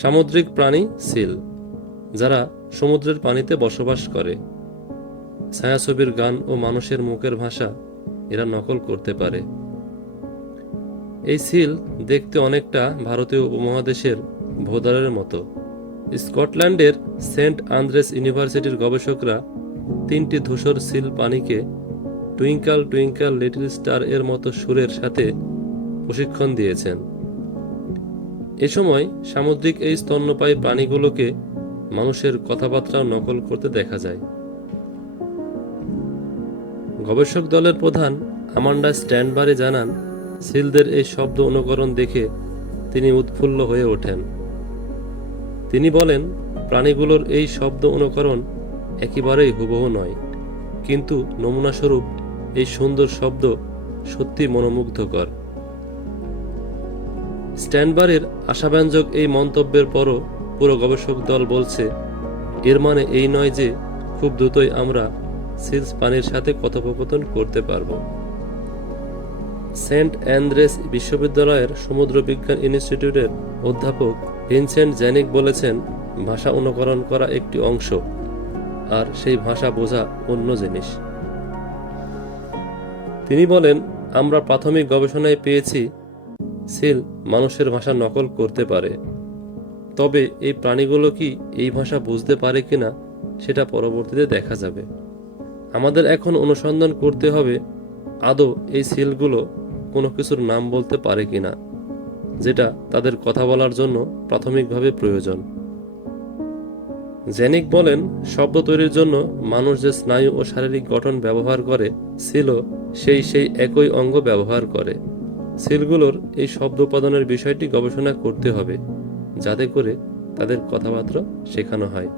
সামুদ্রিক প্রাণী সিল, যারা সমুদ্রের পানিতে বসবাস করে। ছায়াছবির গান ও মানুষের মুখের ভাষা এরা নকল করতে পারে। এই সিল দেখতে অনেকটা ভারতীয় উপমহাদেশের ভোঁদারের মতো। স্কটল্যান্ডের সেন্ট আন্দ্রেস ইউনিভার্সিটির গবেষকরা 3টি ধূসর সিল পানিকে টুইঙ্কল টুইঙ্কল লিটল স্টার এর মতো সুরের সাথে প্রশিক্ষণ দিয়েছেন। এ সময় সামুদ্রিক এই স্তন্যপায়ী প্রাণীগুলোকে মানুষের কথাবার্তা নকল করতে দেখা যায়। গবেষক দলের প্রধান আমান্ডা স্ট্যানবারি জানান, সিলদের এই শব্দ অনুকরণ দেখে তিনি উৎফুল্ল হয়ে ওঠেন। তিনি বলেন, প্রাণীগুলোর এই শব্দ অনুকরণ একেবারেই হুবহু নয়, কিন্তু নমুনাস্বরূপ এই সুন্দর শব্দ সত্যি মনোমুগ্ধকর। স্ট্যানবারির আশাব্যঞ্জক এই মন্তব্যের পরও পুরো গবেষক দল বলছে, এর মানে এই নয় যে খুব দ্রুতই আমরা সিলস পানির সাথে কথোপকথন করতে পারব। সেন্ট অ্যান্দ্রেস বিশ্ববিদ্যালয়ের সমুদ্র বিজ্ঞান ইনস্টিটিউটের অধ্যাপক ভিনসেন্ট জ্যানিক বলেছেন, ভাষা অনুকরণ করা একটি অংশ, আর সেই ভাষা বোঝা অন্য জিনিস। তিনি বলেন, আমরা প্রাথমিক গবেষণায় পেয়েছি সিল মানুষের ভাষা নকল করতে পারে, তবে এই প্রাণীগুলো কি এই ভাষা বুঝতে পারে কিনা সেটা পরবর্তীতে দেখা যাবে। আমাদের এখন অনুসন্ধান করতে হবে আদৌ এই সিলগুলো কোনো কিছুর নাম বলতে পারে কিনা, যেটা তাদের কথা বলার জন্য প্রাথমিকভাবে প্রয়োজন। জেনিক বলেন, শব্দ তৈরির জন্য মানুষ যে স্নায়ু ও শারীরিক গঠন ব্যবহার করে, সিলও সেই একই অঙ্গ ব্যবহার করে। সিলগুলোর এই শব্দ উৎপাদনের বিষয়টি গবেষণা করতে হবে, যাতে করে তাদের কথাবার্তা শেখানো হয়।